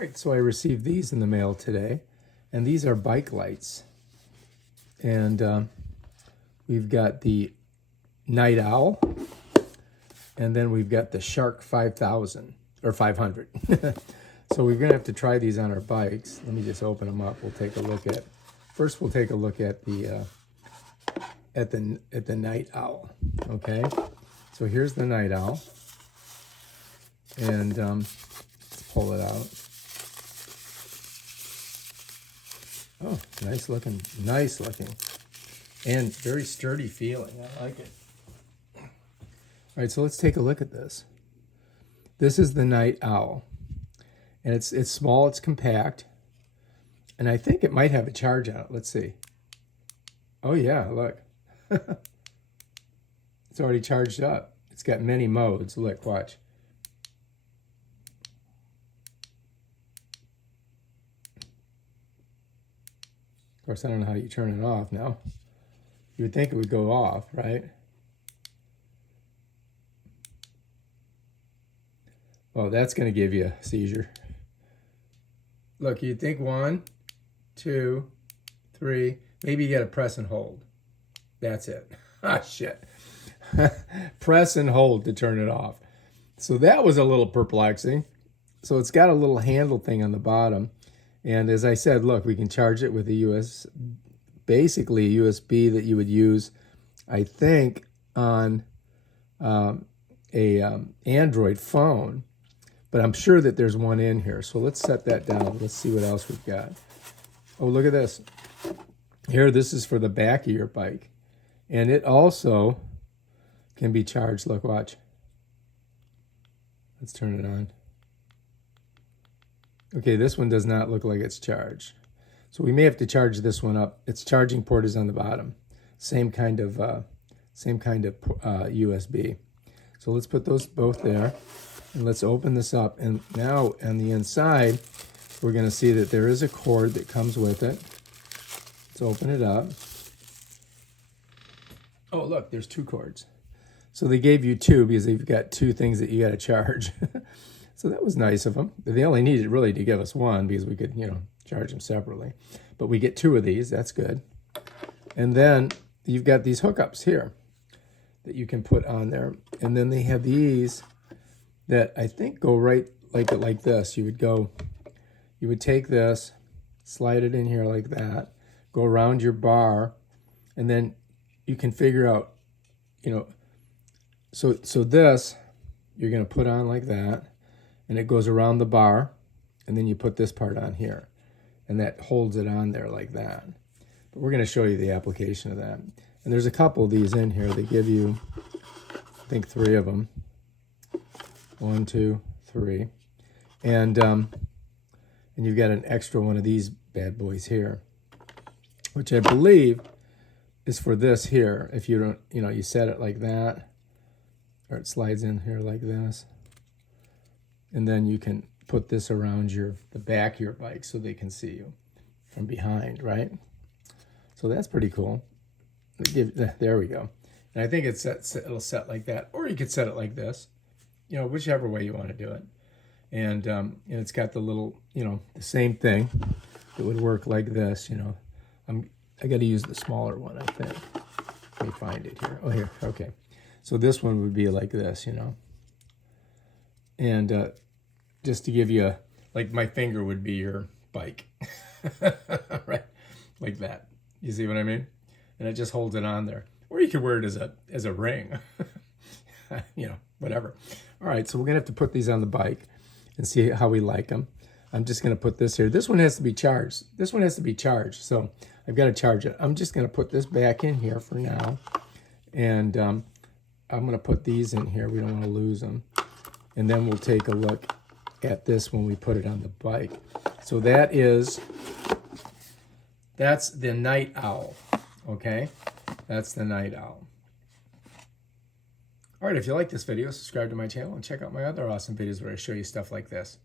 right, so I received these in the mail today, and these are bike lights. And we've got the Night Owl, and then we've got the Shark 5000, or 500. So we're gonna have to try these on our bikes. Let me just open them up. We'll take a look at, first we'll take a look at the Night Owl, okay? So here's the Night Owl, and let's pull it out. Oh, nice looking, and very sturdy feeling. I like it. All right, so let's take a look at this. This is the Night Owl, and it's small, it's compact, and I think it might have a charge on it. Let's see. Oh yeah, look. It's already charged up. It's got many modes. Look, watch. Of course, I don't know how you turn it off now. You would think it would go off, right? Oh, that's going to give you a seizure. Look, you'd think 1, 2, 3. Maybe you got to press and hold. That's it. Ah, shit. Press and hold to turn it off. So that was a little perplexing. So it's got a little handle thing on the bottom. And as I said, look, we can charge it with a basically a USB that you would use, I think, on a Android phone. But I'm sure that there's one in here. So let's set that down. Let's see what else we've got. Oh, look at this. Here, this is for the back of your bike. And it also can be charged. Look, watch. Let's turn it on. Okay, this one does not look like it's charged. So we may have to charge this one up. Its charging port is on the bottom. Same kind of USB. So let's put those both there. And let's open this up. And now on the inside, we're going to see that there is a cord that comes with it. Let's open it up. Oh, look, there's 2 cords. So they gave you 2 because they've got 2 things that you got to charge. So that was nice of them. They only needed really to give us 1 because we could, charge them separately. But we get 2 of these. That's good. And then you've got these hookups here that you can put on there. And then they have these that I think go right like this. You would take this, slide it in here like that, go around your bar, and then you can figure out, so this you're going to put on like that, and it goes around the bar, and then you put this part on here, and that holds it on there like that. But we're going to show you the application of that. And there's a couple of these in here. They give you, I think, 3 of them. 1, 2, 3. And you've got an extra one of these bad boys here, which I believe is for this here. If you don't, you set it like that, or it slides in here like this. And then you can put this around the back of your bike so they can see you from behind, right? So that's pretty cool. There we go. And I think it'll set like that, or you could set it like this, whichever way you want to do it. And it's got the little, the same thing that would work like this. I got to use the smaller one, I think. Let me find it here. Oh, here. Okay. So this one would be like this, And just to give you like my finger would be your bike. Right? Like that. You see what I mean? And it just holds it on there. Or you could wear it as a ring. Whatever. All right, so we're going to have to put these on the bike and see how we like them. I'm just going to put this here. This one has to be charged. So I've got to charge it. I'm just going to put this back in here for now. And I'm going to put these in here. We don't want to lose them. And then we'll take a look at this when we put it on the bike. So that's the Night Owl, okay? That's the Night Owl. All right, if you like this video, subscribe to my channel and check out my other awesome videos where I show you stuff like this.